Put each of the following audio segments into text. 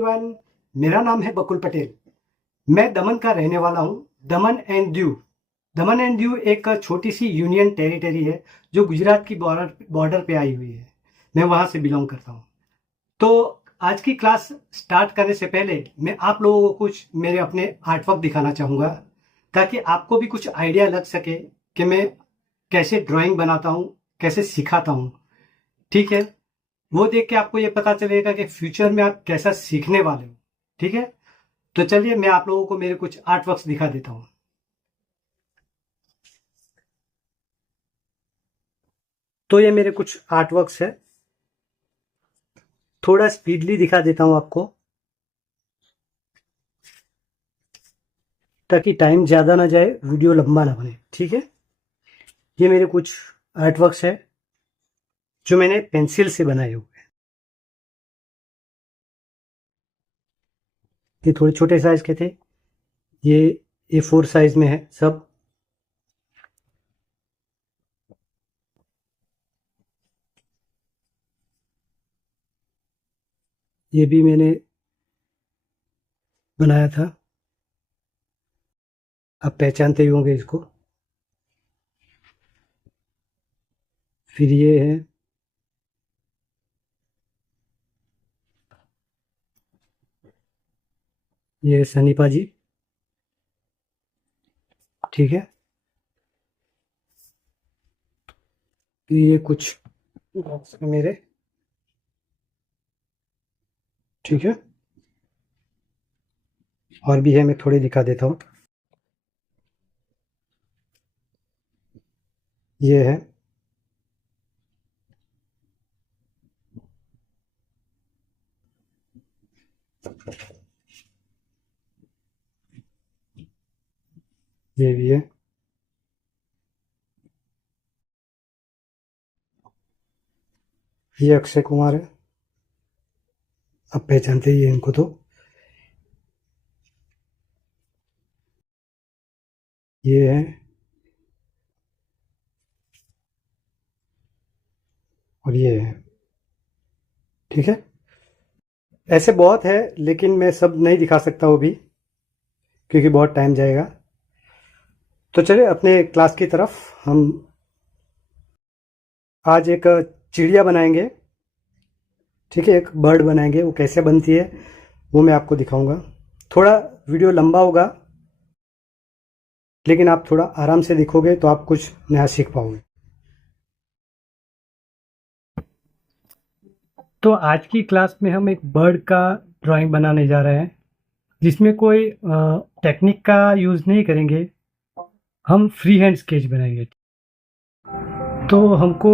Everyone, मेरा नाम है बकुल पटेल। मैं दमन का रहने वाला हूँ। दमन एंड दीव एक छोटी सी यूनियन टेरिटरी है जो गुजरात की बॉर्डर पे आई हुई है। मैं वहाँ से बिलोंग करता हूँ। तो आज की क्लास स्टार्ट करने से पहले मैं आप लोगों को कुछ मेरे अपने आर्टवर्क दिखाना चाहूँगा, ताकि आपको भी कुछ आइडिया लग सके कि मैं कैसे ड्राइंग बनाता हूँ, कैसे सिखाता हूँ। ठीक है, वो देख के आपको ये पता चलेगा कि फ्यूचर में आप कैसा सीखने वाले हो। ठीक है, तो चलिए मैं आप लोगों को मेरे कुछ आर्ट वर्क्स दिखा देता हूँ। तो ये मेरे कुछ आर्ट वर्क्स है। थोड़ा स्पीडली दिखा देता हूँ आपको, ताकि टाइम ज़्यादा ना जाए, वीडियो लंबा ना बने। ठीक है, ये मेरे कुछ आर्ट वर्क्स है जो मैंने पेंसिल से बनाए हुए हैं। ये थोड़े छोटे साइज के थे, ये A4 साइज में है सब। ये भी मैंने बनाया था, आप पहचानते ही होंगे इसको। फिर ये है, ये सनी पाजी। ठीक है, ये कुछ बॉक्स है मेरे। ठीक है, और भी है, मैं थोड़े दिखा देता हूँ। ये है, ये भी है, ये अक्षय कुमार है, आप पहचानते ही हैं इनको तो। ये है, और ये है। ठीक है, ऐसे बहुत है, लेकिन मैं सब नहीं दिखा सकता वो भी, क्योंकि बहुत टाइम जाएगा। तो चलिए अपने क्लास की तरफ। हम आज एक चिड़िया बनाएंगे। ठीक है, एक बर्ड बनाएंगे। वो कैसे बनती है वो मैं आपको दिखाऊंगा। थोड़ा वीडियो लंबा होगा, लेकिन आप थोड़ा आराम से देखोगे तो आप कुछ नया सीख पाओगे। तो आज की क्लास में हम एक बर्ड का ड्राइंग बनाने जा रहे हैं, जिसमें कोई टेक्निक का यूज़ नहीं करेंगे। हम फ्री हैंड स्केच बनाएंगे। तो हमको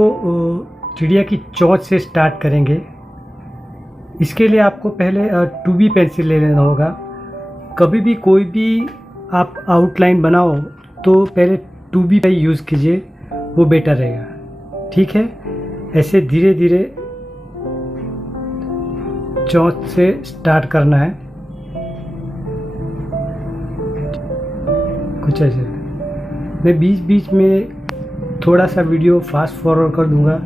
चिड़िया की चोंच से स्टार्ट करेंगे। इसके लिए आपको पहले 2B पेंसिल ले लेना होगा। कभी भी कोई भी आप आउटलाइन बनाओ तो पहले 2B का यूज़ कीजिए, वो बेटर रहेगा। ठीक है, ऐसे धीरे धीरे चोंच से स्टार्ट करना है, कुछ ऐसे। मैं बीच बीच में थोड़ा सा वीडियो फास्ट फॉरवर्ड कर दूंगा,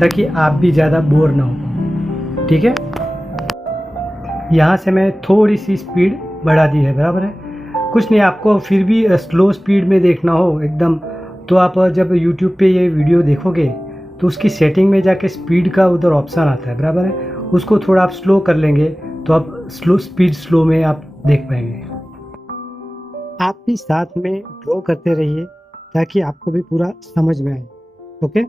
ताकि आप भी ज़्यादा बोर ना हो। ठीक है, यहाँ से मैं थोड़ी सी स्पीड बढ़ा दी है, बराबर है। कुछ नहीं, आपको फिर भी स्लो स्पीड में देखना हो एकदम, तो आप जब YouTube पे ये वीडियो देखोगे तो उसकी सेटिंग में जाके स्पीड का उधर ऑप्शन आता है, बराबर है। उसको थोड़ा आप स्लो कर लेंगे तो आप स्लो में आप देख पाएंगे। आप भी साथ में ड्रॉ करते रहिए, ताकि आपको भी पूरा समझ में आए। ओके,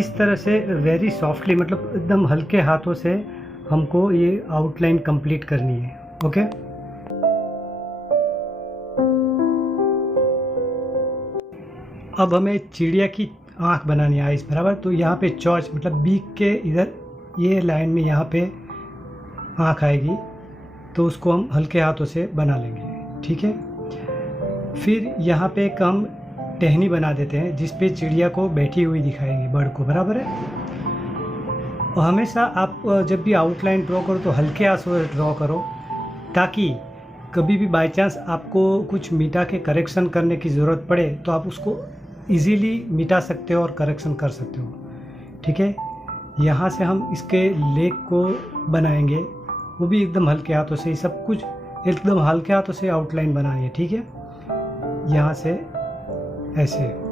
इस तरह से वेरी सॉफ्टली, मतलब एकदम हल्के हाथों से हमको ये आउटलाइन कंप्लीट करनी है। ओके, अब हमें चिड़िया की आँख बनानी है, आइस बराबर। तो यहाँ पे चोंच मतलब बीक के इधर ये लाइन में यहाँ पे आँख आएगी, तो उसको हम हल्के हाथों से बना लेंगे। ठीक है, फिर यहाँ पे एक हम टहनी बना देते हैं जिस पे चिड़िया को बैठी हुई दिखाएंगे, बर्ड को, बराबर है। और हमेशा आप जब भी आउटलाइन ड्रॉ करो तो हल्के हाथ से ड्रॉ करो, ताकि कभी भी बाय चांस आपको कुछ मिटा के करेक्शन करने की ज़रूरत पड़े तो आप उसको इजीली मिटा सकते हो और करेक्शन कर सकते हो। ठीक है, यहाँ से हम इसके लेग को बनाएंगे, वो भी एकदम हल्के हाथों से, सब कुछ एकदम हल्के हाथों से आउटलाइन बनानी है। ठीक है, यहाँ से ऐसे।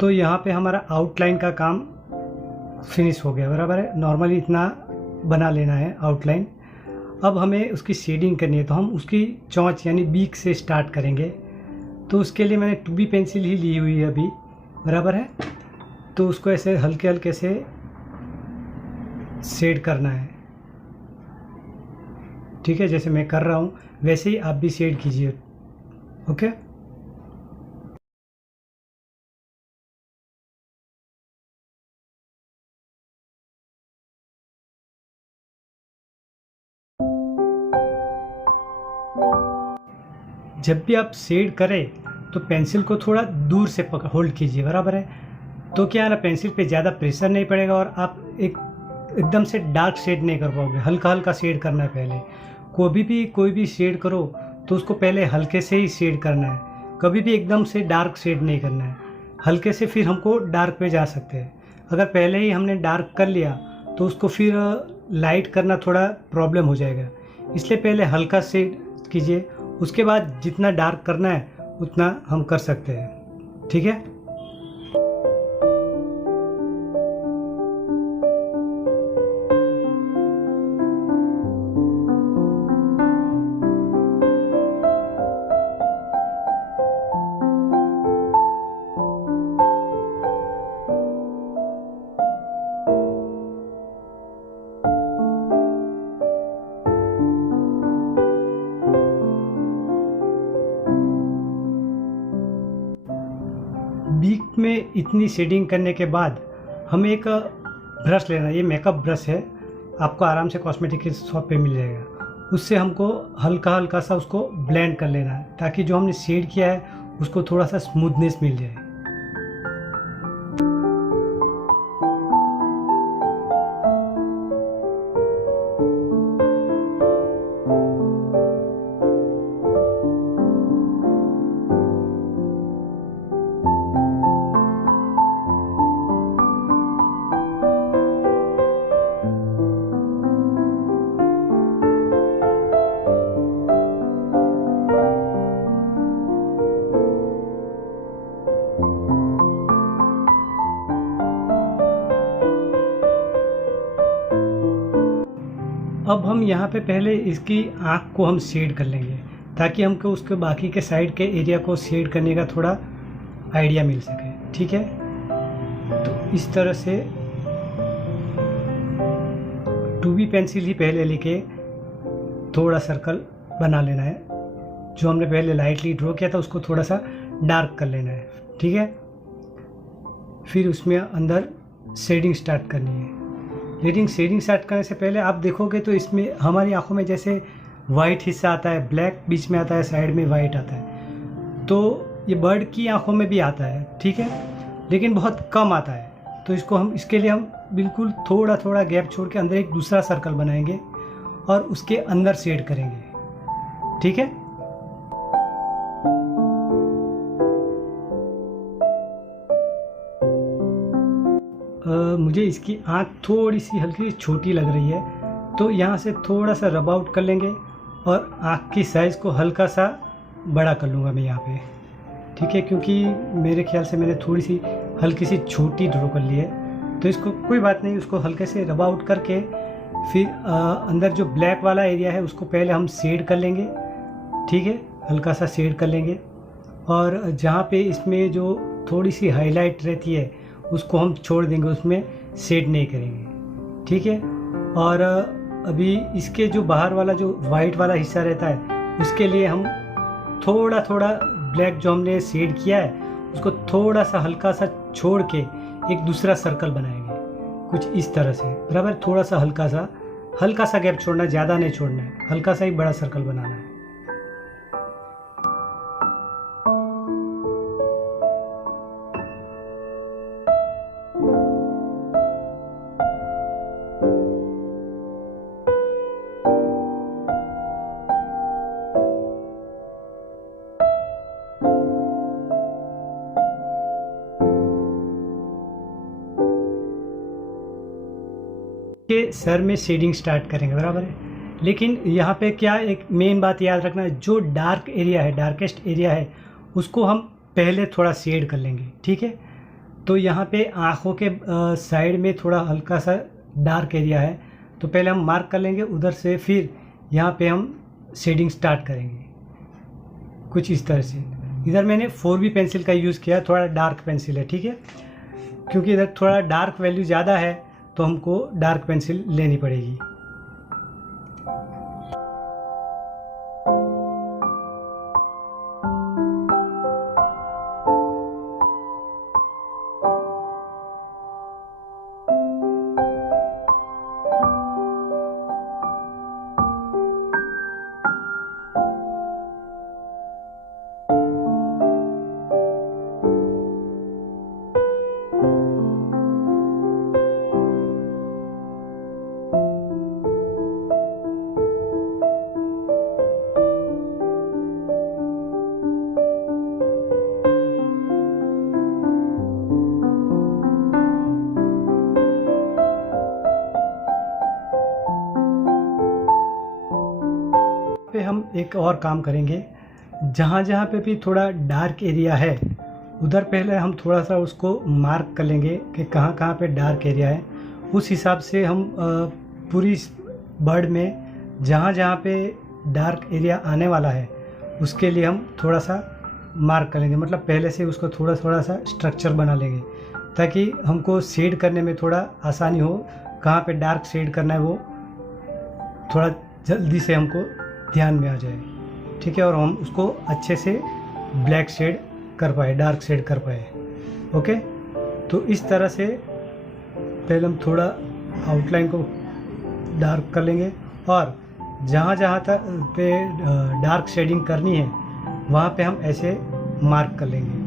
तो यहाँ पे हमारा आउटलाइन का काम फिनिश हो गया, बराबर है। नॉर्मली इतना बना लेना है आउटलाइन। अब हमें उसकी शेडिंग करनी है, तो हम उसकी चोंच यानी बीक से स्टार्ट करेंगे। तो उसके लिए मैंने 2B पेंसिल ही ली हुई है अभी, बराबर है। तो उसको ऐसे हल्के हल्के से शेड करना है। ठीक है, जैसे मैं कर रहा हूँ वैसे ही आप भी शेड कीजिए। ओके, जब भी आप शेड करें तो पेंसिल को थोड़ा दूर से होल्ड कीजिए, बराबर है। तो क्या है ना, पेंसिल पे ज़्यादा प्रेशर नहीं पड़ेगा और आप एकदम से डार्क शेड नहीं कर पाओगे। हल्का हल्का शेड करना है पहले। कोई भी शेड करो तो उसको पहले हल्के से ही शेड करना है, कभी भी एकदम से डार्क शेड नहीं करना है। हल्के से फिर हमको डार्क पे जा सकते हैं। अगर पहले ही हमने डार्क कर लिया तो उसको फिर लाइट करना थोड़ा प्रॉब्लम हो जाएगा, इसलिए पहले हल्का शेड कीजिए, उसके बाद जितना डार्क करना है उतना हम कर सकते हैं। ठीक है, बीक में इतनी शेडिंग करने के बाद हमें एक ब्रश लेना है। ये मेकअप ब्रश है, आपको आराम से कॉस्मेटिक की शॉप पे मिल जाएगा। उससे हमको हल्का हल्का सा उसको ब्लेंड कर लेना है, ताकि जो हमने शेड किया है उसको थोड़ा सा स्मूथनेस मिल जाए। अब हम यहाँ पे पहले इसकी आँख को हम शेड कर लेंगे, ताकि हमको उसके बाकी के साइड के एरिया को शेड करने का थोड़ा आइडिया मिल सके। ठीक है, तो इस तरह से 2B पेंसिल ही पहले लेके थोड़ा सर्कल बना लेना है। जो हमने पहले लाइटली ड्रॉ किया था उसको थोड़ा सा डार्क कर लेना है। ठीक है, फिर उसमें अंदर शेडिंग स्टार्ट करनी है। लेकिन शेडिंग स्टार्ट करने से पहले आप देखोगे तो इसमें हमारी आंखों में जैसे वाइट हिस्सा आता है, ब्लैक बीच में आता है, साइड में वाइट आता है। तो ये बर्ड की आँखों में भी आता है, ठीक है, लेकिन बहुत कम आता है। तो इसके लिए हम बिल्कुल थोड़ा थोड़ा गैप छोड़ के अंदर एक दूसरा सर्कल बनाएंगे और उसके अंदर शेड करेंगे, ठीक है। मुझे इसकी आँख थोड़ी सी हल्की सी छोटी लग रही है, तो यहाँ से थोड़ा सा रब आउट कर लेंगे और आँख की साइज़ को हल्का सा बड़ा कर लूँगा मैं यहाँ पे, ठीक है, क्योंकि मेरे ख्याल से मैंने थोड़ी सी हल्की सी छोटी ड्रॉ कर ली है। तो इसको कोई बात नहीं, उसको हल्के से रब आउट करके फिर अंदर जो ब्लैक वाला एरिया है उसको पहले हम शेड कर लेंगे, ठीक है, हल्का सा शेड कर लेंगे। और जहाँ पे इसमें जो थोड़ी सी हाईलाइट रहती है उसको हम छोड़ देंगे, उसमें शेड नहीं करेंगे, ठीक है। और अभी इसके जो बाहर वाला जो वाइट वाला हिस्सा रहता है उसके लिए हम थोड़ा थोड़ा ब्लैक जो हमने शेड किया है उसको थोड़ा सा हल्का सा छोड़ के एक दूसरा सर्कल बनाएंगे, कुछ इस तरह से, बराबर। थोड़ा सा हल्का सा गैप छोड़ना है, ज़्यादा नहीं छोड़ना है, हल्का सा ही बड़ा सर्कल बनाना है। के सर में शेडिंग स्टार्ट करेंगे, बराबर है। लेकिन यहाँ पे क्या एक मेन बात याद रखना है, जो डार्क एरिया है, डार्केस्ट एरिया है, उसको हम पहले थोड़ा शेड कर लेंगे, ठीक है। तो यहाँ पे आँखों के साइड में थोड़ा हल्का सा डार्क एरिया है, तो पहले हम मार्क कर लेंगे उधर से, फिर यहाँ पे हम शेडिंग स्टार्ट करेंगे कुछ इस तरह से। इधर मैंने 4B पेंसिल का यूज़ किया, थोड़ा डार्क पेंसिल है, ठीक है, क्योंकि इधर थोड़ा डार्क वैल्यू ज़्यादा है तो हमको डार्क पेंसिल लेनी पड़ेगी। पे हम एक और काम करेंगे, जहाँ जहाँ पे भी थोड़ा डार्क एरिया है उधर पहले हम थोड़ा सा उसको मार्क कर लेंगे कि कहाँ कहाँ पे डार्क एरिया है। उस हिसाब से हम पूरी बर्ड में जहाँ जहाँ पे डार्क एरिया आने वाला है उसके लिए हम थोड़ा सा मार्क कर लेंगे, मतलब पहले से उसको थोड़ा थोड़ा सा स्ट्रक्चर बना लेंगे ताकि हमको शेड करने में थोड़ा आसानी हो। कहाँ पे डार्क शेड करना है वो थोड़ा जल्दी से हमको ध्यान में आ जाए, ठीक है, और हम उसको अच्छे से ब्लैक शेड कर पाए, डार्क शेड कर पाए। ओके, तो इस तरह से पहले हम थोड़ा आउटलाइन को डार्क कर लेंगे और जहाँ जहाँ तक पे डार्क शेडिंग करनी है वहाँ पे हम ऐसे मार्क कर लेंगे।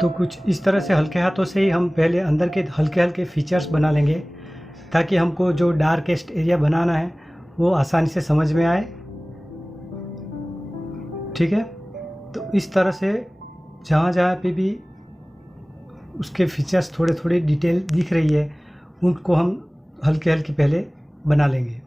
तो कुछ इस तरह से हल्के हाथों से ही हम पहले अंदर के हल्के हल्के फीचर्स बना लेंगे, ताकि हमको जो डार्केस्ट एरिया बनाना है वो आसानी से समझ में आए। ठीक है, तो इस तरह से जहाँ जहाँ पे भी उसके फीचर्स थोड़े थोड़े डिटेल दिख रही है, उनको हम हल्के हल्के पहले बना लेंगे।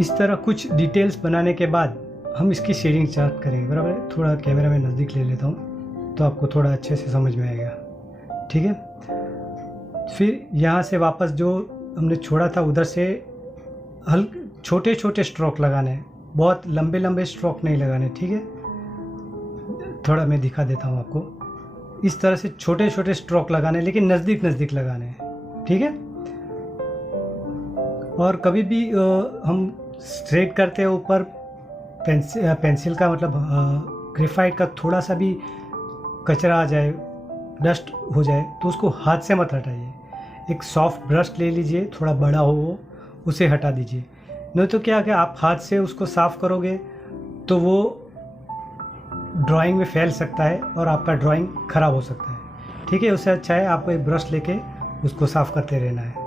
इस तरह कुछ डिटेल्स बनाने के बाद हम इसकी शेडिंग स्टार्ट करेंगे। बराबर है, थोड़ा कैमरा में नज़दीक ले लेता हूँ तो आपको थोड़ा अच्छे से समझ में आएगा। ठीक है, फिर यहाँ से वापस जो हमने छोड़ा था उधर से छोटे छोटे स्ट्रोक लगाने हैं, बहुत लंबे लंबे स्ट्रोक नहीं लगाने। ठीक है, थोड़ा मैं दिखा देता हूँ आपको। इस तरह से छोटे छोटे स्ट्रोक लगाने, लेकिन नज़दीक नज़दीक लगाने हैं। ठीक है, और कभी भी हम स्ट्रेट करते हैं ऊपर पेंसिल का मतलब ग्रेफाइट का थोड़ा सा भी कचरा आ जाए, डस्ट हो जाए, तो उसको हाथ से मत हटाइए। एक सॉफ्ट ब्रश ले लीजिए, थोड़ा बड़ा हो वो, उसे हटा दीजिए। नहीं तो क्या कि आप हाथ से उसको साफ़ करोगे तो वो ड्राइंग में फैल सकता है और आपका ड्राइंग ख़राब हो सकता है। ठीक है, उससे अच्छा है आपको एक ब्रश लेके उसको साफ़ करते रहना है।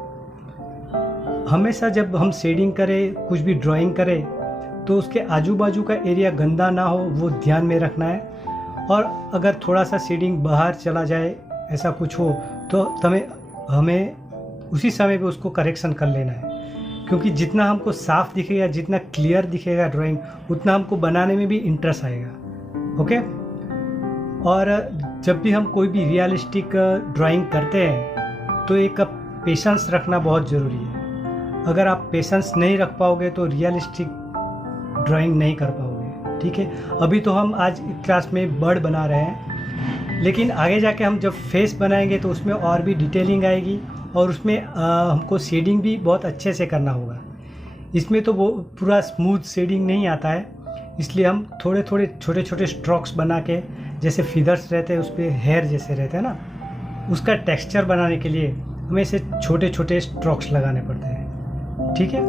हमेशा जब हम शेडिंग करें, कुछ भी ड्राइंग करें, तो उसके आजू बाजू का एरिया गंदा ना हो वो ध्यान में रखना है। और अगर थोड़ा सा शेडिंग बाहर चला जाए, ऐसा कुछ हो, तो हमें उसी समय पे उसको करेक्शन कर लेना है। क्योंकि जितना हमको साफ दिखेगा, जितना क्लियर दिखेगा ड्राइंग, उतना हमको बनाने में भी इंटरेस्ट आएगा। ओके, और जब भी हम कोई भी रियलिस्टिक ड्राइंग करते हैं तो एक पेशेंस रखना बहुत ज़रूरी है। अगर आप पेशेंस नहीं रख पाओगे तो रियलिस्टिक ड्राइंग नहीं कर पाओगे। ठीक है, अभी तो हम आज क्लास में बर्ड बना रहे हैं, लेकिन आगे जाके हम जब फेस बनाएंगे तो उसमें और भी डिटेलिंग आएगी और उसमें हमको शेडिंग भी बहुत अच्छे से करना होगा। इसमें तो वो पूरा स्मूथ शेडिंग नहीं आता है, इसलिए हम थोड़े थोड़े छोटे छोटे स्ट्रोक्स बना के, जैसे फिदर्स रहते हैं उस पर हेयर जैसे रहते हैं ना, उसका टेक्सचर बनाने के लिए हमें इसे छोटे छोटे स्ट्रोक्स लगाने पड़ते हैं। ठीक है,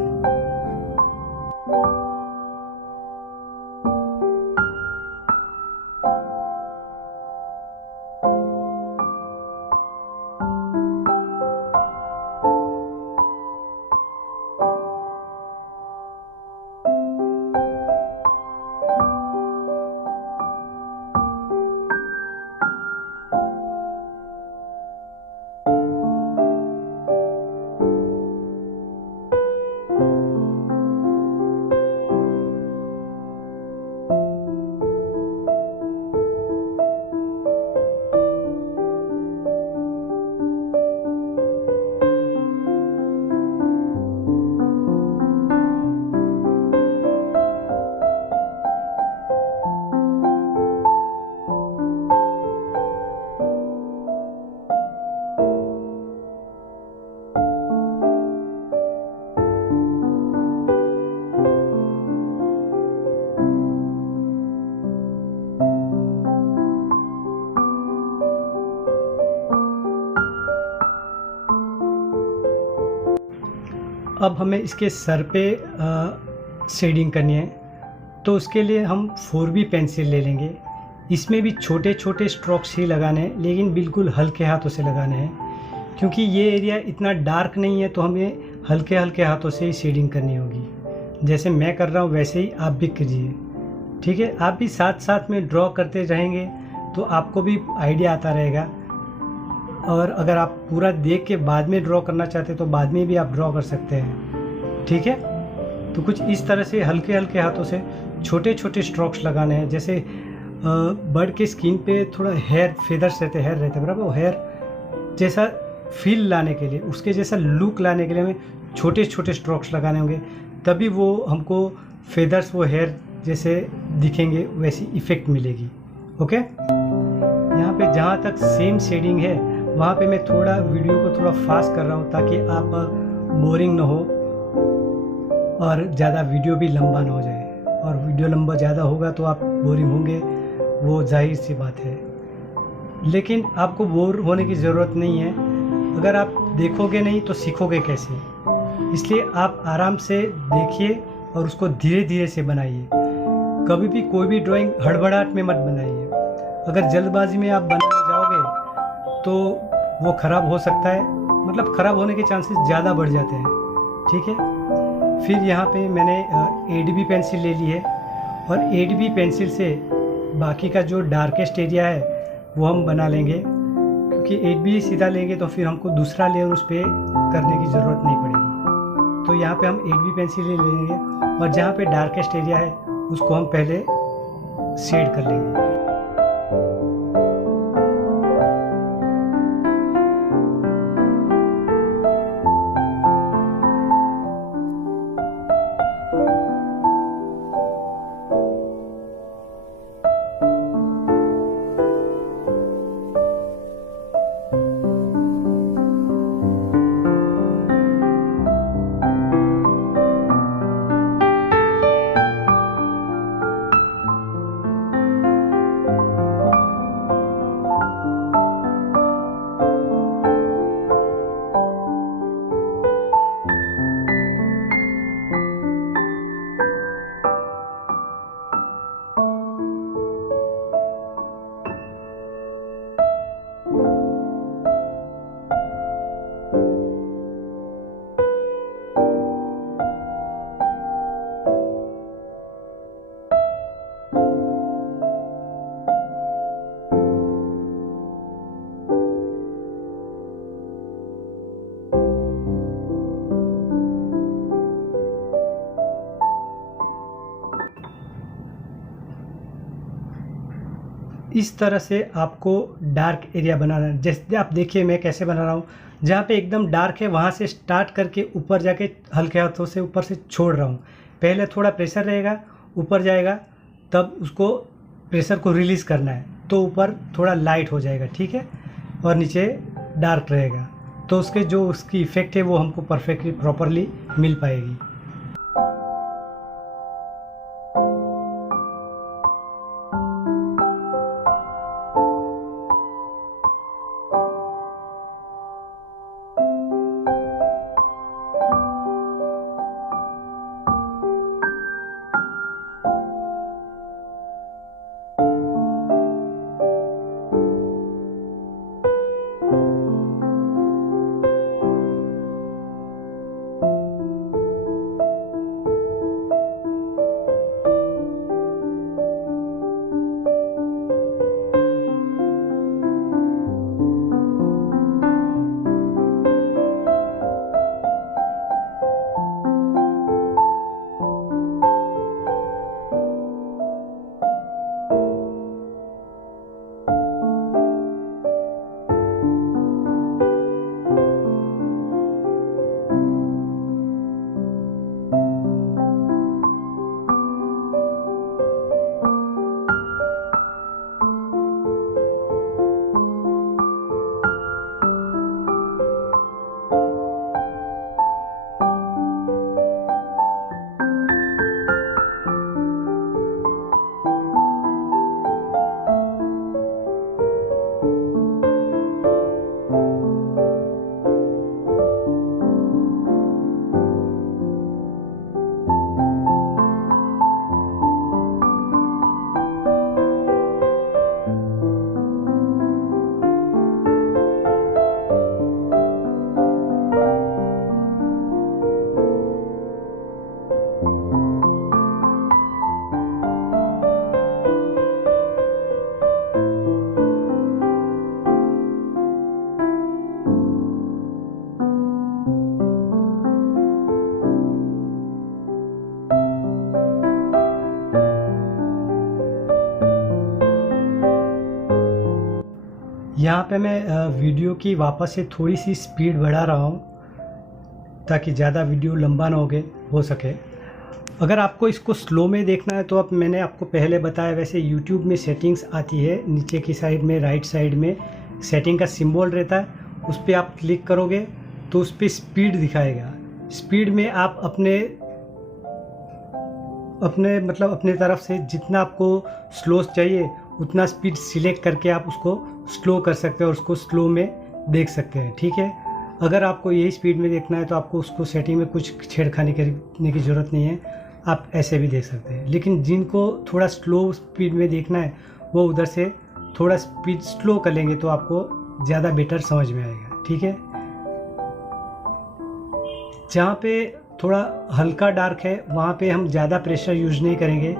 अब हमें इसके सर पे शेडिंग करनी है, तो उसके लिए हम 4B पेंसिल ले लेंगे। इसमें भी छोटे छोटे स्ट्रोक्स ही लगाने हैं, लेकिन बिल्कुल हल्के हाथों से लगाने हैं, क्योंकि ये एरिया इतना डार्क नहीं है, तो हमें हल्के हल्के हाथों से ही शेडिंग करनी होगी। जैसे मैं कर रहा हूँ वैसे ही आप भी कीजिए, ठीक है। आप भी साथ साथ में ड्रॉ करते रहेंगे तो आपको भी आइडिया आता रहेगा। और अगर आप पूरा देख के बाद में ड्रॉ करना चाहते हैं तो बाद में भी आप ड्रॉ कर सकते हैं, ठीक है। तो कुछ इस तरह से हल्के हल्के हाथों से छोटे छोटे स्ट्रोक्स लगाने हैं। जैसे बर्ड के स्किन पे थोड़ा हेयर फेदर्स रहते बराबर, वो हेयर जैसा फील लाने के लिए, उसके जैसा लुक लाने के लिए हमें छोटे छोटे स्ट्रोक्स लगाने होंगे, तभी वो हमको फेदर्स, वो हेयर जैसे दिखेंगे, वैसी इफ़ेक्ट मिलेगी। ओके, यहाँ पे जहाँ तक सेम शेडिंग है वहाँ पे मैं थोड़ा वीडियो को थोड़ा फास्ट कर रहा हूँ, ताकि आप बोरिंग ना हो और ज़्यादा वीडियो भी लंबा ना हो जाए। और वीडियो लंबा ज़्यादा होगा तो आप बोरिंग होंगे, वो जाहिर सी बात है। लेकिन आपको बोर होने की ज़रूरत नहीं है। अगर आप देखोगे नहीं तो सीखोगे कैसे, इसलिए आप आराम से देखिए और उसको धीरे धीरे से बनाइए। कभी भी कोई भी ड्राइंग हड़बड़ाहट में मत बनाइए। अगर जल्दबाजी में आप बनाने जाओगे तो वो ख़राब हो सकता है, मतलब ख़राब होने के चांसेस ज़्यादा बढ़ जाते हैं, ठीक है। फिर यहाँ पे मैंने 8B पेंसिल ले ली है, और 8B पेंसिल से बाकी का जो डार्केस्ट एरिया है वो हम बना लेंगे, क्योंकि 8B सीधा लेंगे तो फिर हमको दूसरा लेयर उस पर करने की ज़रूरत नहीं पड़ेगी। तो यहाँ पे हम 8B पेंसिल ले लेंगे, और जहाँ पे डार्केस्ट एरिया है उसको हम पहले शेड कर लेंगे। इस तरह से आपको डार्क एरिया बनाना है। जैसे आप देखिए मैं कैसे बना रहा हूँ, जहाँ पे एकदम डार्क है वहाँ से स्टार्ट करके ऊपर जाके हल्के हाथों से ऊपर से छोड़ रहा हूँ। पहले थोड़ा प्रेशर रहेगा, ऊपर जाएगा, तब उसको प्रेशर को रिलीज़ करना है, तो ऊपर थोड़ा लाइट हो जाएगा, ठीक है, और नीचे डार्क रहेगा, तो उसके जो उसकी इफ़ेक्ट है वो हमको परफेक्टली प्रॉपरली मिल पाएगी। यहाँ पे मैं वीडियो की वापस से थोड़ी सी स्पीड बढ़ा रहा हूँ ताकि ज़्यादा वीडियो लंबा ना हो सके। अगर आपको इसको स्लो में देखना है तो अब मैंने आपको पहले बताया वैसे यूट्यूब में सेटिंग्स आती है, नीचे की साइड में राइट साइड में सेटिंग का सिंबल रहता है, उस पर आप क्लिक करोगे तो उस पर स्पीड दिखाएगा। स्पीड में आप अपने तरफ से जितना आपको स्लो चाहिए उतना स्पीड सिलेक्ट करके आप उसको स्लो कर सकते हैं और उसको स्लो में देख सकते हैं, ठीक है। अगर आपको यही स्पीड में देखना है तो आपको उसको सेटिंग में कुछ छेड़खानी करने की ज़रूरत नहीं है, आप ऐसे भी देख सकते हैं। लेकिन जिनको थोड़ा स्लो स्पीड में देखना है वो उधर से थोड़ा स्पीड स्लो कर लेंगे तो आपको ज़्यादा बेटर समझ में आएगा, ठीक है। जहाँ पे थोड़ा हल्का डार्क है वहाँ पे हम ज़्यादा प्रेशर यूज़ नहीं करेंगे।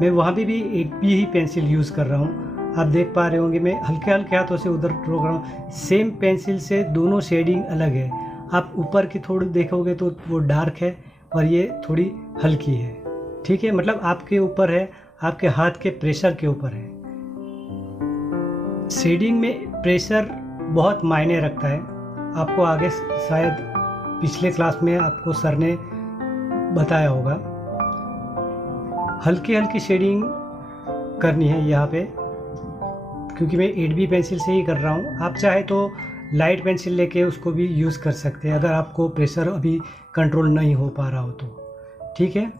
मैं वहाँ पे भी एक भी ही पेंसिल यूज़ कर रहा हूँ, आप देख पा रहे होंगे मैं हल्के हल्के हाथों से उधर रोक रहा हूँ। सेम पेंसिल से दोनों शेडिंग अलग है। आप ऊपर की थोड़ी देखोगे तो वो डार्क है और ये थोड़ी हल्की है, ठीक है। मतलब आपके ऊपर है, आपके हाथ के प्रेशर के ऊपर है। शेडिंग में प्रेशर बहुत मायने रखता है। आपको आगे शायद पिछले क्लास में आपको सर ने बताया होगा। हल्की हल्की शेडिंग करनी है यहाँ पे, क्योंकि मैं 8B पेंसिल से ही कर रहा हूँ। आप चाहे तो लाइट पेंसिल लेके उसको भी यूज़ कर सकते हैं अगर आपको प्रेशर अभी कंट्रोल नहीं हो पा रहा हो तो, ठीक है।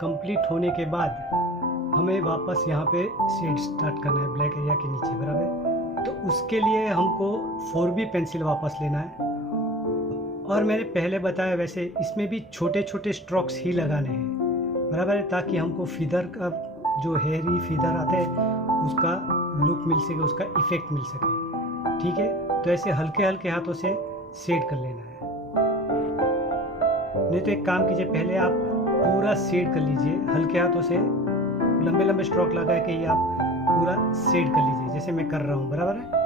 कंप्लीट होने के बाद हमें वापस यहाँ पे शेड स्टार्ट करना है ब्लैक एरिया के नीचे, बराबर। तो उसके लिए हमको 4B पेंसिल वापस लेना है, और मैंने पहले बताया वैसे इसमें भी छोटे छोटे स्ट्रोक्स ही लगाने हैं, बराबर है, ताकि हमको फिदर का जो हेयरी फिदर आता है उसका लुक मिल सके, उसका इफेक्ट मिल सके। ठीक है, तो ऐसे हल्के हल्के हाथों से शेड कर लेना है। नहीं तो एक काम कीजिए, पहले आप पूरा शेड कर लीजिए हल्के हाथों से, लंबे लंबे स्ट्रोक लगा के ही आप पूरा शेड कर लीजिए, जैसे मैं कर रहा हूँ, बराबर है।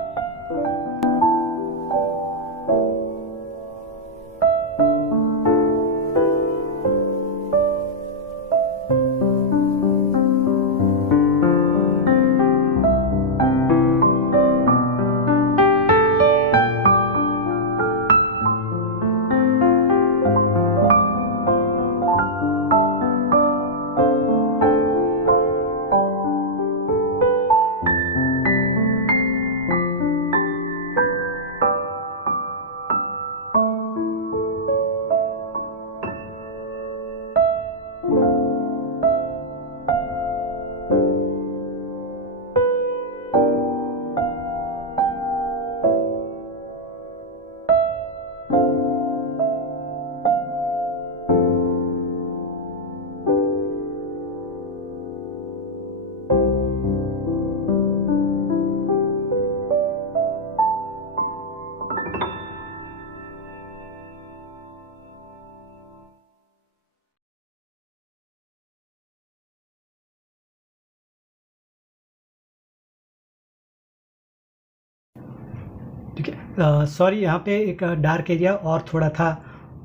ठीक है, सॉरी, यहाँ पे एक डार्क एरिया और थोड़ा था,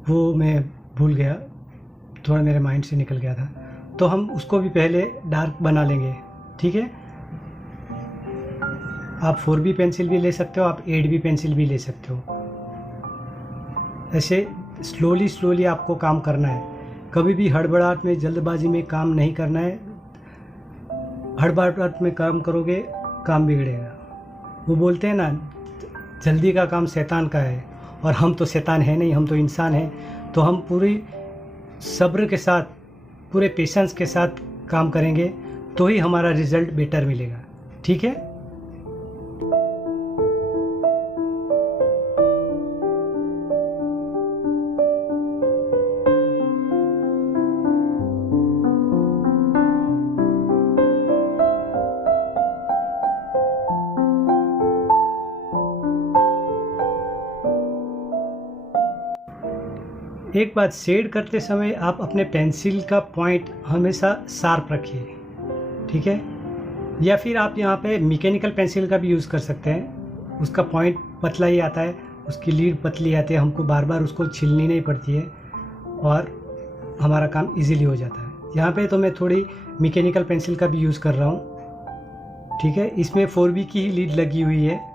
वो मैं भूल गया, थोड़ा मेरे माइंड से निकल गया था, तो हम उसको भी पहले डार्क बना लेंगे। ठीक है, आप 4B पेंसिल भी ले सकते हो, आप 8B पेंसिल भी ले सकते हो। ऐसे स्लोली स्लोली आपको काम करना है, कभी भी हड़बड़ाहट में जल्दबाजी में काम नहीं करना है। हड़बड़ाहट में काम करोगे काम बिगड़ेगा। वो बोलते हैं ना, जल्दी का काम शैतान का है, और हम तो शैतान है नहीं, हम तो इंसान हैं। तो हम पूरी सब्र के साथ, पूरे पेशेंस के साथ काम करेंगे तो ही हमारा रिज़ल्ट बेटर मिलेगा। ठीक है, एक बात, शेड करते समय आप अपने पेंसिल का पॉइंट हमेशा शार्प रखिए। ठीक है, या फिर आप यहाँ पे मैकेनिकल पेंसिल का भी यूज़ कर सकते हैं, उसका पॉइंट पतला ही आता है, उसकी लीड पतली आती है, हमको बार बार उसको छीलनी नहीं पड़ती है और हमारा काम इजीली हो जाता है। यहाँ पे तो मैं थोड़ी मैकेनिकल पेंसिल का भी यूज़ कर रहा हूँ। ठीक है, इसमें 4B की ही लीड लगी हुई है।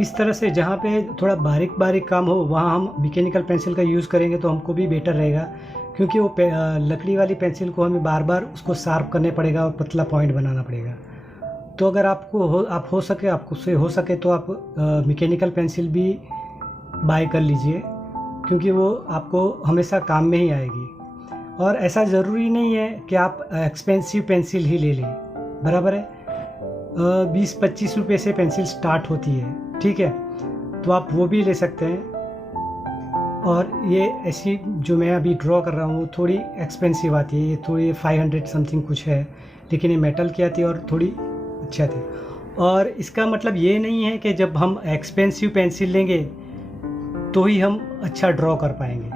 इस तरह से जहाँ पे थोड़ा बारीक बारीक काम हो वहाँ हम मैकेनिकल पेंसिल का यूज़ करेंगे तो हमको भी बेटर रहेगा, क्योंकि वो लकड़ी वाली पेंसिल को हमें बार बार उसको शार्प करने पड़ेगा और पतला पॉइंट बनाना पड़ेगा। तो अगर आप हो सके तो आप मैकेनिकल पेंसिल भी बाय कर लीजिए, क्योंकि वो आपको हमेशा काम में ही आएगी। और ऐसा ज़रूरी नहीं है कि आप एक्सपेंसिव पेंसिल ही ले लें, बराबर है। 20-25 रुपये से पेंसिल स्टार्ट होती है, ठीक है, तो आप वो भी ले सकते हैं। और ये ऐसी जो मैं अभी ड्रॉ कर रहा हूँ थोड़ी एक्सपेंसिव आती है, ये थोड़ी 500 समथिंग कुछ है, लेकिन ये मेटल की आती है और थोड़ी अच्छी आती है। और इसका मतलब ये नहीं है कि जब हम एक्सपेंसिव पेंसिल लेंगे तो ही हम अच्छा ड्रॉ कर पाएंगे।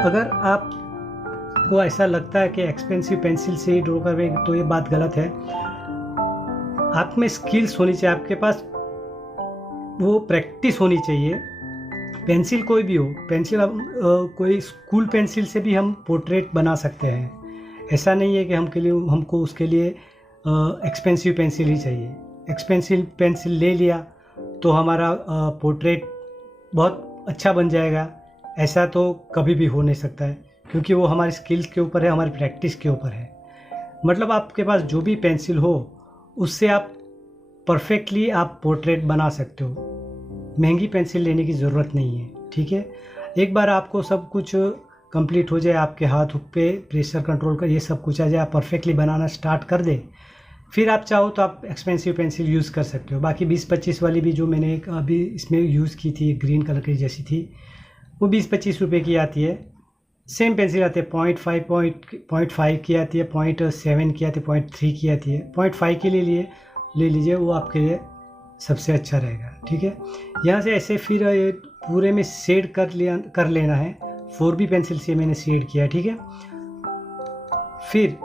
अगर आपको ऐसा लगता है कि एक्सपेंसिव पेंसिल से ही ड्रॉ करेंगे तो ये बात गलत है। आप में स्किल्स होनी चाहिए, आपके पास वो प्रैक्टिस होनी चाहिए। पेंसिल कोई भी हो, पेंसिल कोई स्कूल पेंसिल से भी हम पोर्ट्रेट बना सकते हैं। ऐसा नहीं है कि हमको उसके लिए एक्सपेंसिव पेंसिल ही चाहिए। एक्सपेंसिव पेंसिल ले लिया तो हमारा पोर्ट्रेट बहुत अच्छा बन जाएगा, ऐसा तो कभी भी हो नहीं सकता है, क्योंकि वो हमारी स्किल्स के ऊपर है, हमारी प्रैक्टिस के ऊपर है। मतलब आपके पास जो भी पेंसिल हो उससे आप परफेक्टली आप पोर्ट्रेट बना सकते हो। महंगी पेंसिल लेने की ज़रूरत नहीं है, ठीक है। एक बार आपको सब कुछ कंप्लीट हो जाए, आपके हाथ पे प्रेशर कंट्रोल कर ये सब कुछ आ जाए, आप परफेक्टली बनाना स्टार्ट कर दे, फिर आप चाहो तो आप एक्सपेंसिव पेंसिल यूज़ कर सकते हो। बाकी 20-25 वाली भी जो मैंने अभी इसमें यूज़ की थी, ग्रीन कलर की जैसी थी, वो 20-25 रुपये की आती है। सेम पेंसिल आती है, 0.5 की आती है, 0.7 की आती है, 0.3 की आती है। 0.5 के लिए ले लीजिए, वो आपके लिए सबसे अच्छा रहेगा, ठीक है। यहाँ से ऐसे फिर ये पूरे में शेड कर लेना है। 4B पेंसिल से मैंने शेड किया, ठीक है। फिर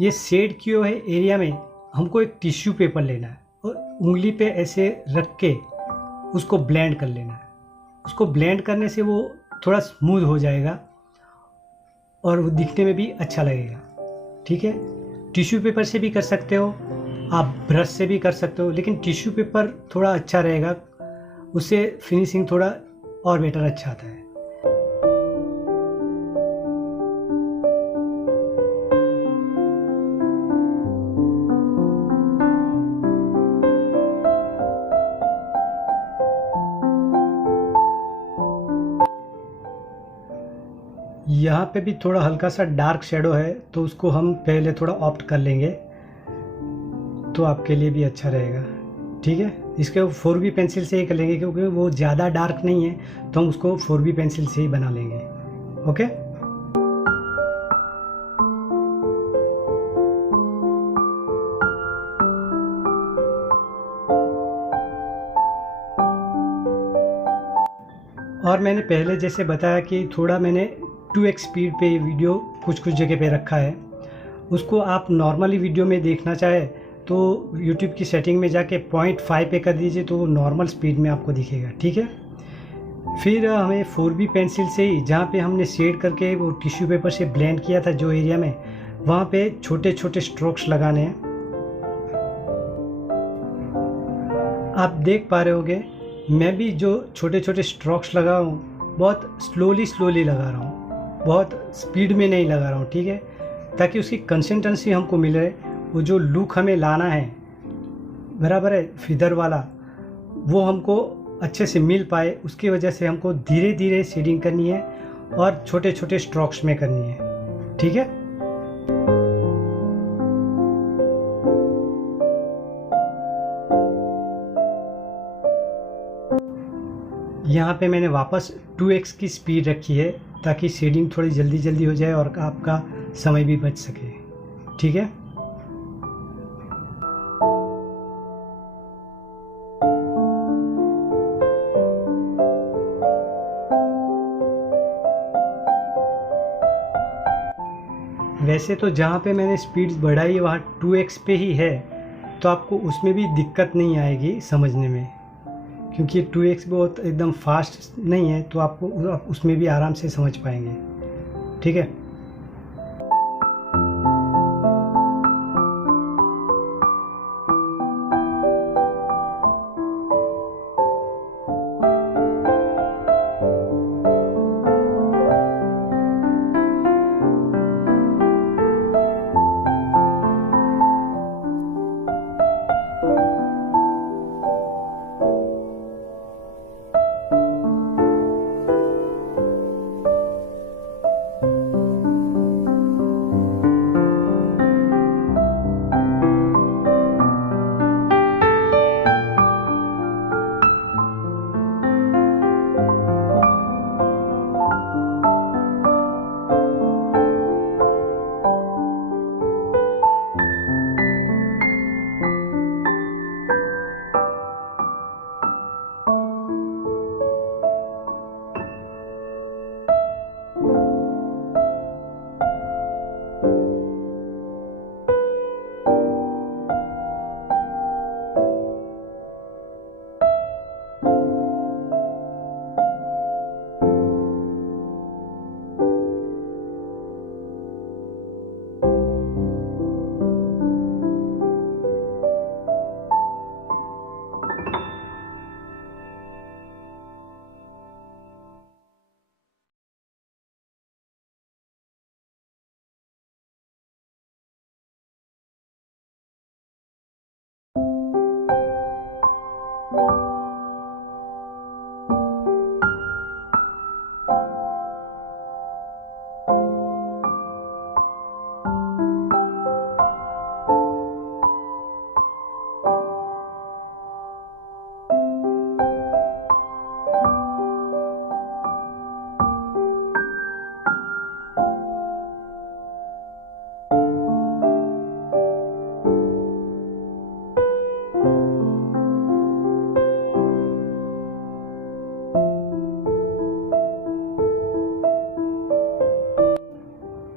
ये शेड किए हुए एरिया में हमको एक टिश्यू पेपर लेना है और उंगली पे ऐसे रख के उसको ब्लेंड कर लेना है। उसको ब्लेंड करने से वो थोड़ा स्मूथ हो जाएगा और वो दिखने में भी अच्छा लगेगा, ठीक है। टिश्यू पेपर से भी कर सकते हो, आप ब्रश से भी कर सकते हो, लेकिन टिश्यू पेपर थोड़ा अच्छा रहेगा, उससे फिनिशिंग थोड़ा और बेटर अच्छा आता है। यहाँ पे भी थोड़ा हल्का सा डार्क शेडो है, तो उसको हम पहले थोड़ा ऑप्ट कर लेंगे तो आपके लिए भी अच्छा रहेगा, ठीक है। इसके 4B पेंसिल से ही कर लेंगे, क्योंकि वो ज़्यादा डार्क नहीं है, तो हम उसको 4B पेंसिल से ही बना लेंगे, ओके। और मैंने पहले जैसे बताया कि थोड़ा मैंने 2x स्पीड पे वीडियो कुछ जगह पे रखा है। उसको आप नॉर्मली वीडियो में देखना चाहे तो YouTube की सेटिंग में जाके 0.5 पे कर दीजिए, तो नॉर्मल स्पीड में आपको दिखेगा, ठीक है। फिर हमें 4B पेंसिल से ही जहाँ पे हमने शेड करके वो टिश्यू पेपर से ब्लेंड किया था जो एरिया में, वहाँ पे छोटे छोटे स्ट्रोक्स लगाने हैं। आप देख पा रहे होगे, मैं भी जो छोटे छोटे स्ट्रोक्स लगा रहा हूँ बहुत स्लोली लगा रहा हूँ, बहुत स्पीड में नहीं लगा रहा हूँ, ठीक है, ताकि उसकी कंसिस्टेंसी हमको मिले। वो जो लुक हमें लाना है, बराबर है, फिदर वाला, वो हमको अच्छे से मिल पाए, उसकी वजह से हमको धीरे धीरे शेडिंग करनी है और छोटे छोटे स्ट्रोक्स में करनी है, ठीक है। यहाँ पे मैंने वापस 2x की स्पीड रखी है ताकि शेडिंग थोड़ी जल्दी हो जाए और आपका समय भी बच सके, ठीक है। वैसे तो जहाँ पे मैंने स्पीड बढ़ाई है वहाँ 2x पे ही है, तो आपको उसमें भी दिक्कत नहीं आएगी समझने में, क्योंकि 2x बहुत एकदम फास्ट नहीं है, तो आपको उसमें भी आराम से समझ पाएंगे, ठीक है।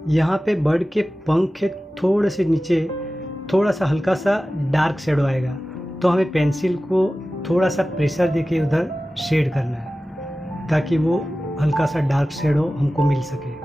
यहाँ पे बर्ड के पंख के थोड़े से नीचे थोड़ा सा हल्का सा डार्क शेडो आएगा, तो हमें पेंसिल को थोड़ा सा प्रेशर देके उधर शेड करना है ताकि वो हल्का सा डार्क शेडो हमको मिल सके।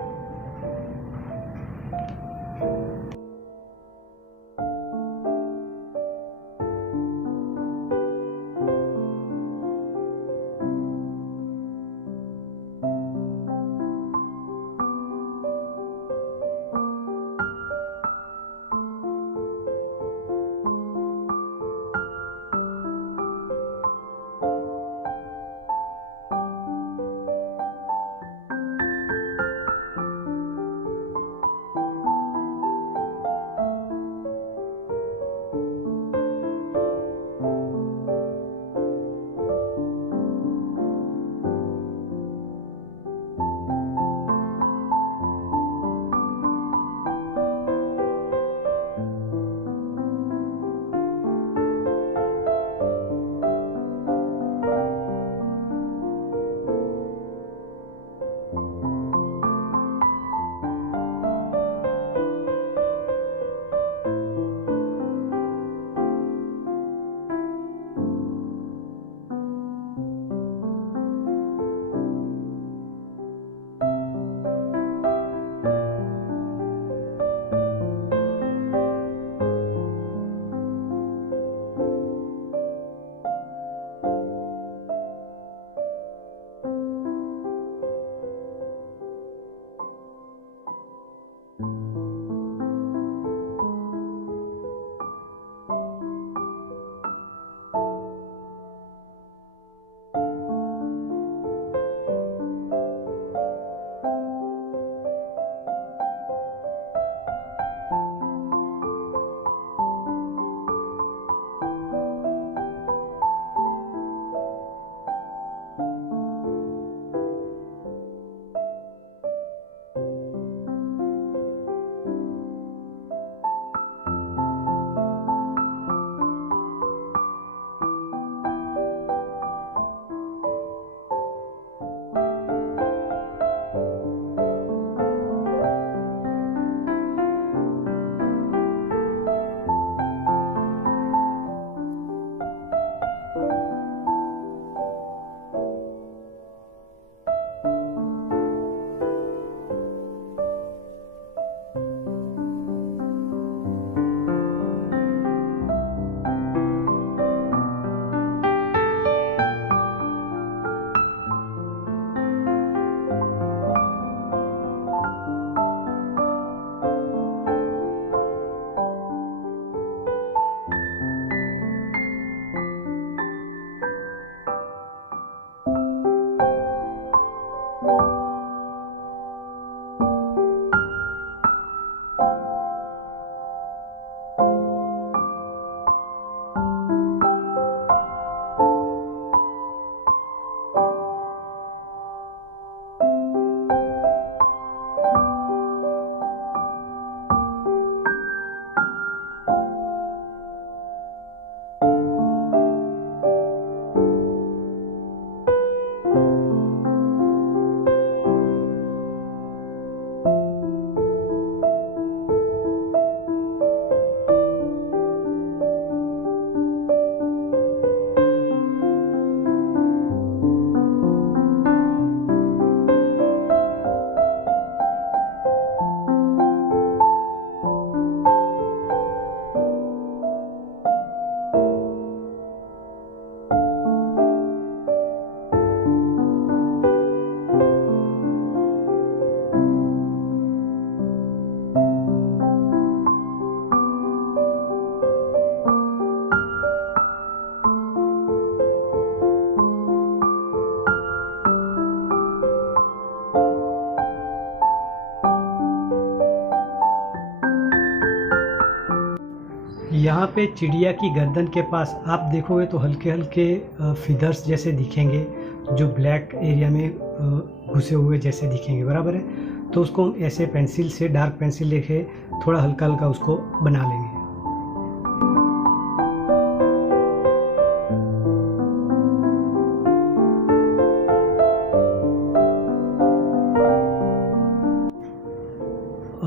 यहाँ पे चिड़िया की गर्दन के पास आप देखोगे तो हल्के हल्के फिदर्स जैसे दिखेंगे, जो ब्लैक एरिया में घुसे हुए जैसे दिखेंगे, बराबर है। तो उसको हम ऐसे पेंसिल से, डार्क पेंसिल लेके थोड़ा हल्का हल्का उसको बना लेंगे।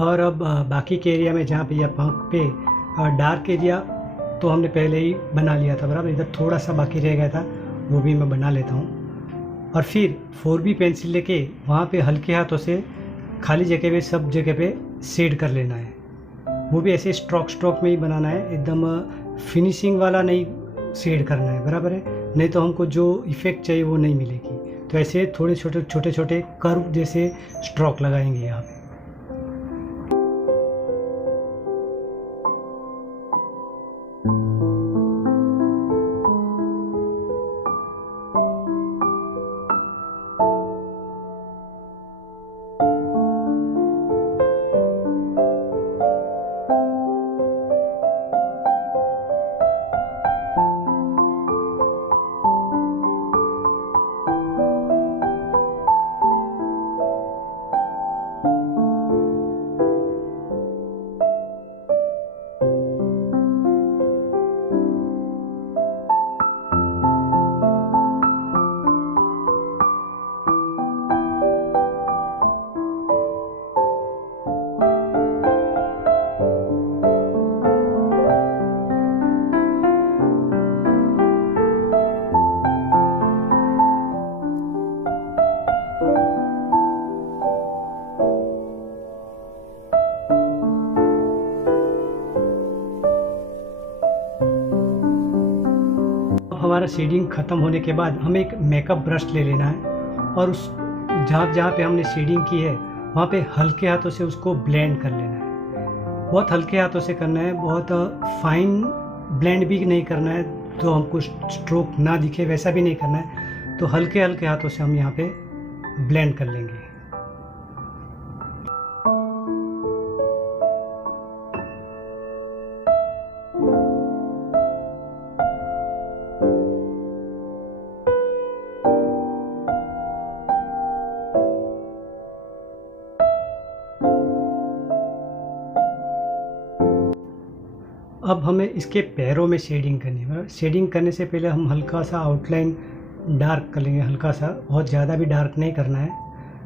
और अब बाकी के एरिया में जहाँ पे या पंख पे डार्क एरिया तो हमने पहले ही बना लिया था, बराबर। इधर थोड़ा सा बाकी रह गया था, वो भी मैं बना लेता हूँ। और फिर 4B पेंसिल लेके वहाँ पे हल्के हाथों से खाली जगह पे, सब जगह पे शेड कर लेना है। वो भी ऐसे स्ट्रोक में ही बनाना है, एकदम फिनिशिंग वाला नहीं शेड करना है, बराबर है। नहीं तो हमको जो इफ़ेक्ट चाहिए वो नहीं मिलेगी। तो ऐसे थोड़े छोटे छोटे कर्व जैसे स्ट्रोक लगाएंगे यहाँ पे। हमारा शेडिंग ख़त्म होने के बाद हमें एक मेकअप ब्रश ले लेना है और उस जहाँ पे हमने शेडिंग की है वहाँ पे हल्के हाथों से उसको ब्लेंड कर लेना है। बहुत हल्के हाथों से करना है, बहुत फाइन ब्लेंड भी नहीं करना है तो हमको स्ट्रोक ना दिखे, वैसा भी नहीं करना है। तो हल्के हल्के हाथों से हम यहाँ पे ब्लेंड कर लेंगे। अब हमें इसके पैरों में शेडिंग करनी है। शेडिंग करने से पहले हम हल्का सा आउटलाइन डार्क कर लेंगे, हल्का सा, बहुत ज़्यादा भी डार्क नहीं करना है।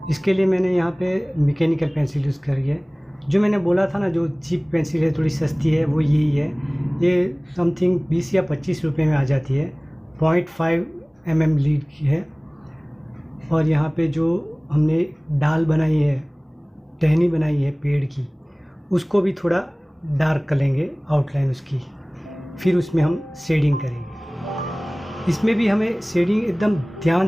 इसके लिए मैंने यहाँ पे मैकेनिकल पेंसिल यूज़ करी है। जो मैंने बोला था ना, जो चीप पेंसिल है, थोड़ी सस्ती है, वो यही है। ये समथिंग 20 या 25 रुपये में आ जाती है। 0.5 mm लीड की है। और यहाँ पे जो हमने डाल बनाई है, टहनी बनाई है पेड़ की, उसको भी थोड़ा डार्क कर लेंगे आउटलाइन उसकी। फिर उसमें हम शेडिंग करेंगे। इसमें भी हमें शेडिंग एकदम ध्यान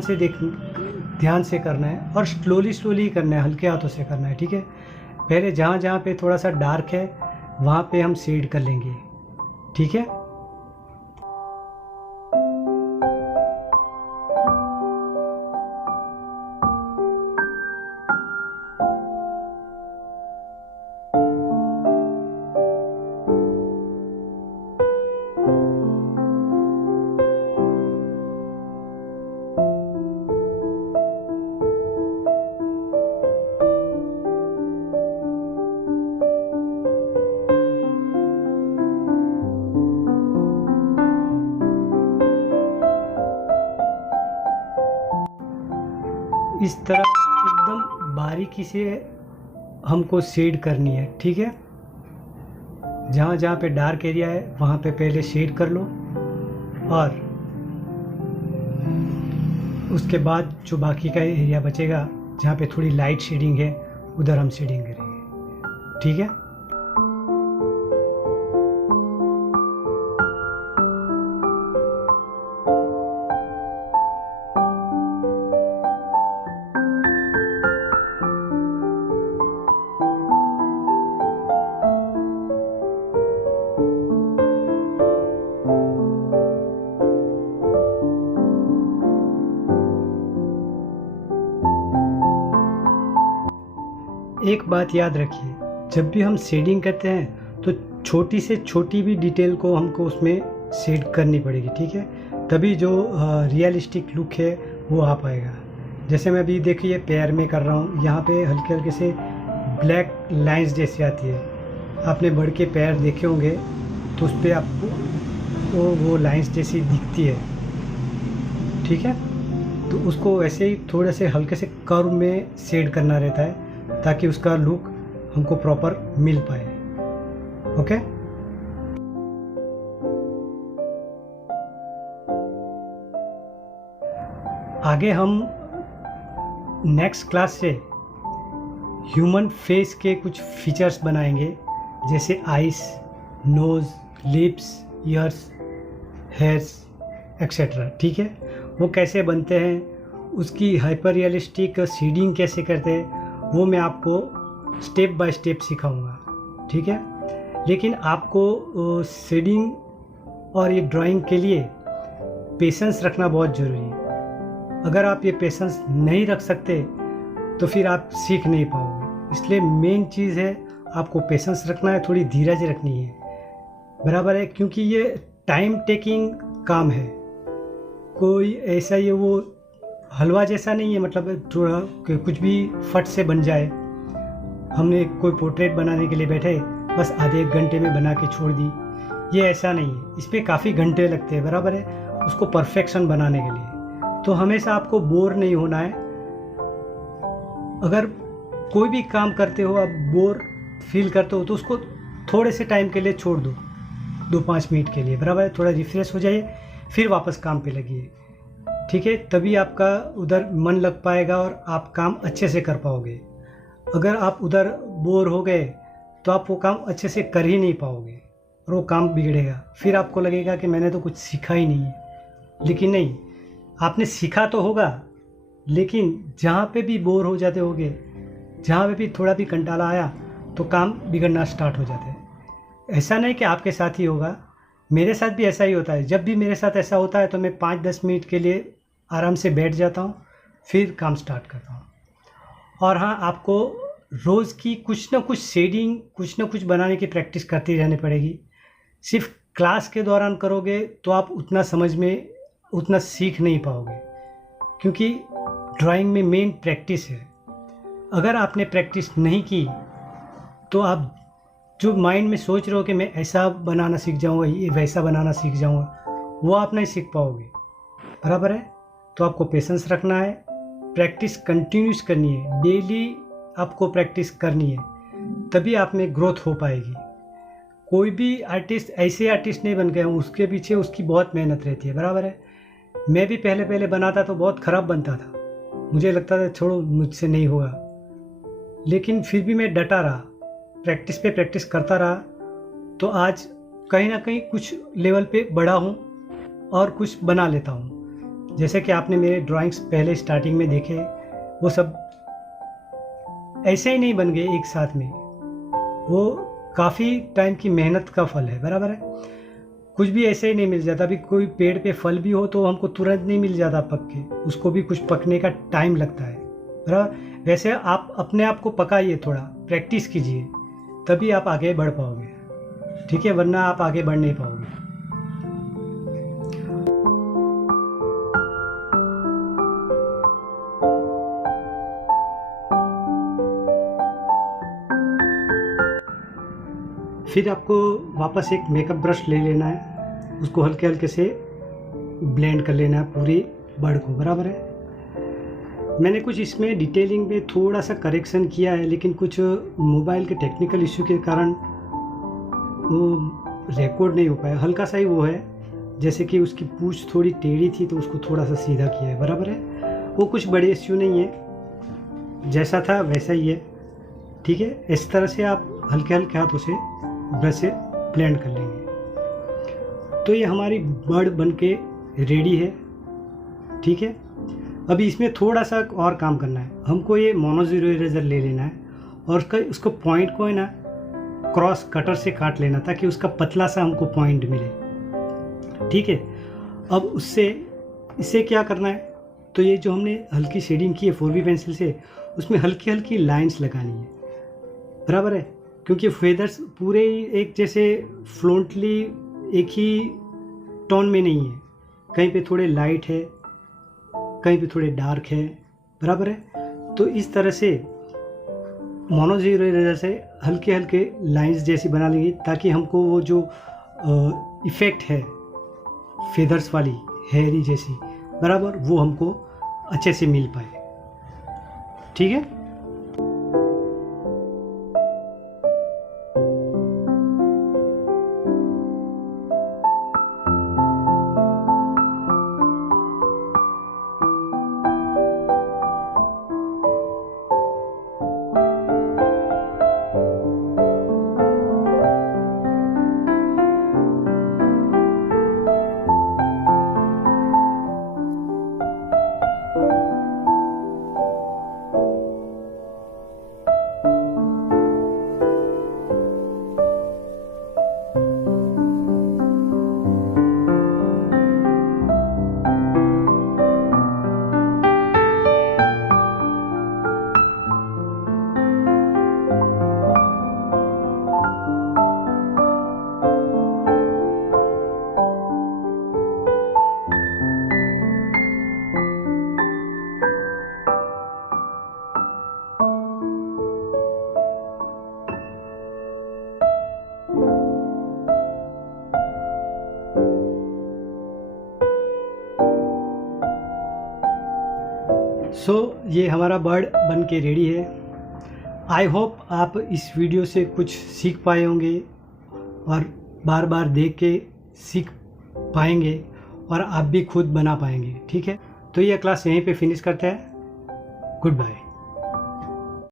से करना है और स्लोली करना है, हल्के हाथों से करना है, ठीक है। पहले जहाँ पे थोड़ा सा डार्क है वहाँ पे हम शेड कर लेंगे, ठीक है। इस तरह एकदम बारीकी से हमको शेड करनी है, ठीक है। जहाँ पे डार्क एरिया है वहाँ पे पहले शेड कर लो और उसके बाद जो बाकी का एरिया बचेगा जहाँ पे थोड़ी लाइट शेडिंग है उधर हम शेडिंग करेंगे, ठीक है। एक बात याद रखिए, जब भी हम शेडिंग करते हैं तो छोटी से छोटी भी डिटेल को हमको उसमें शेड करनी पड़ेगी, ठीक है, तभी जो रियलिस्टिक लुक है वो आ पाएगा। जैसे मैं अभी देखिए पैर में कर रहा हूँ, यहाँ पे हल्के हल्के से ब्लैक लाइंस जैसी आती है। आपने बढ़ के पैर देखे होंगे तो उस पर आपको वो लाइंस जैसी दिखती है, ठीक है। तो उसको वैसे ही थोड़े से हल्के से कर्व में शेड करना रहता है ताकि उसका लुक हमको प्रॉपर मिल पाए। ओके, आगे हम नेक्स्ट क्लास से ह्यूमन फेस के कुछ फीचर्स बनाएंगे, जैसे eyes, nose, lips, ears, hairs etcetera, ठीक है। वो कैसे बनते हैं, उसकी हाइपर रियलिस्टिक सीडिंग कैसे करते हैं, वो मैं आपको स्टेप बाय स्टेप सिखाऊंगा, ठीक है। लेकिन आपको शेडिंग और ये ड्राइंग के लिए पेशेंस रखना बहुत ज़रूरी है। अगर आप ये पेशेंस नहीं रख सकते तो फिर आप सीख नहीं पाओगे। इसलिए मेन चीज़ है आपको पेशेंस रखना है, थोड़ी धीरज रखनी है, बराबर है, क्योंकि ये टाइम टेकिंग काम है। कोई ऐसा ये वो हलवा जैसा नहीं है, मतलब थोड़ा कुछ भी फट से बन जाए। हमने कोई पोर्ट्रेट बनाने के लिए बैठे, बस आधे एक घंटे में बना के छोड़ दी, ये ऐसा नहीं है। इस पर काफ़ी घंटे लगते हैं, बराबर है, उसको परफेक्शन बनाने के लिए। तो हमेशा आपको बोर नहीं होना है। अगर कोई भी काम करते हो आप बोर फील करते हो तो उसको थोड़े से टाइम के लिए छोड़ दो, 2-5 मिनट के लिए, बराबर है। थोड़ा रिफ्रेश हो जाइए, फिर वापस काम पे लगिए, ठीक है। तभी आपका उधर मन लग पाएगा और आप काम अच्छे से कर पाओगे। अगर आप उधर बोर हो गए तो आप वो काम अच्छे से कर ही नहीं पाओगे और वो काम बिगड़ेगा। फिर आपको लगेगा कि मैंने तो कुछ सीखा ही नहीं है। लेकिन नहीं, आपने सीखा तो होगा, लेकिन जहाँ पे भी बोर हो जाते होगे, जहाँ पे भी थोड़ा भी कंटाला आया तो काम बिगड़ना स्टार्ट हो जाते हैं। ऐसा नहीं कि आपके साथ ही होगा, मेरे साथ भी ऐसा ही होता है। जब भी मेरे साथ ऐसा होता है तो मैं 5-10 मिनट के लिए आराम से बैठ जाता हूँ, फिर काम स्टार्ट करता हूँ। और हाँ, आपको रोज़ की कुछ ना कुछ शेडिंग, कुछ ना कुछ बनाने की प्रैक्टिस करती रहनी पड़ेगी। सिर्फ क्लास के दौरान करोगे तो आप उतना समझ में उतना सीख नहीं पाओगे, क्योंकि ड्राइंग में मेन प्रैक्टिस है। अगर आपने प्रैक्टिस नहीं की तो आप जो माइंड में सोच रहे हो कि मैं ऐसा बनाना सीख जाऊँगा, ये वैसा बनाना सीख जाऊँगा, वो आप नहीं सीख पाओगे, बराबर है। तो आपको पेशेंस रखना है, प्रैक्टिस कंटिन्यूस करनी है, डेली आपको प्रैक्टिस करनी है, तभी आप में ग्रोथ हो पाएगी। कोई भी आर्टिस्ट ऐसे आर्टिस्ट नहीं बन गए, उसके पीछे उसकी बहुत मेहनत रहती है, बराबर है। मैं भी पहले बनाता तो बहुत ख़राब बनता था, मुझे लगता था छोड़ो मुझसे नहीं होगा, लेकिन फिर भी मैं डटा रहा, प्रैक्टिस पे प्रैक्टिस करता रहा, तो आज कहीं ना कहीं कुछ लेवल पे बढ़ा हूँ और कुछ बना लेता हूँ। जैसे कि आपने मेरे ड्राइंग्स पहले स्टार्टिंग में देखे, वो सब ऐसे ही नहीं बन गए एक साथ में, वो काफ़ी टाइम की मेहनत का फल है, बराबर है। कुछ भी ऐसे ही नहीं मिल जाता। अभी कोई पेड़ पे फल भी हो तो हमको तुरंत नहीं मिल जाता पक के, उसको भी कुछ पकने का टाइम लगता है, बराबर। वैसे आप अपने आप को पकाइए, थोड़ा प्रैक्टिस कीजिए, तभी आप आगे बढ़ पाओगे, ठीक है, वरना आप आगे बढ़ नहीं पाओगे। फिर आपको वापस एक मेकअप ब्रश ले लेना है, उसको हल्के हल्के से ब्लेंड कर लेना है पूरी बर्ड को, बराबर है। मैंने कुछ इसमें डिटेलिंग में थोड़ा सा करेक्शन किया है, लेकिन कुछ मोबाइल के टेक्निकल इश्यू के कारण वो रिकॉर्ड नहीं हो पाया। हल्का सा ही वो है, जैसे कि उसकी पूंछ थोड़ी टेढ़ी थी तो उसको थोड़ा सा सीधा किया है, बराबर है। वो कुछ बड़े इश्यू नहीं है, जैसा था वैसा ही है, ठीक है। इस तरह से आप हल्के हल्के हाथों से ब्रश से ब्लेंड कर लेंगे तो ये हमारी बर्ड बन के रेडी है, ठीक है। अभी इसमें थोड़ा सा और काम करना है, हमको ये मोनो ज़ीरो इरेजर ले लेना है और उसको पॉइंट को है ना क्रॉस कटर से काट लेना ताकि उसका पतला सा हमको पॉइंट मिले, ठीक है। अब इससे क्या करना है, तो ये जो हमने हल्की शेडिंग की है 4B पेंसिल से, उसमें हल्की हल्की लाइंस लगानी है, बराबर है। क्योंकि फेदर्स पूरे एक जैसे फ्लोंटली एक ही टोन में नहीं है, कहीं पे थोड़े लाइट है, कहीं पे थोड़े डार्क है, बराबर है। तो इस तरह से मोनोजीरो इरेजर से हल्के हल्के लाइंस जैसी बना लेंगे ताकि हमको वो जो इफ़ेक्ट है फेदर्स वाली हेयरी जैसी, बराबर, वो हमको अच्छे से मिल पाए। ठीक है। सो ये हमारा बर्ड बन के रेडी है। आई होप आप इस वीडियो से कुछ सीख पाए होंगे और बार बार देख के सीख पाएंगे और आप भी खुद बना पाएंगे। ठीक है, तो ये क्लास यहीं पे फिनिश करते हैं। Good bye.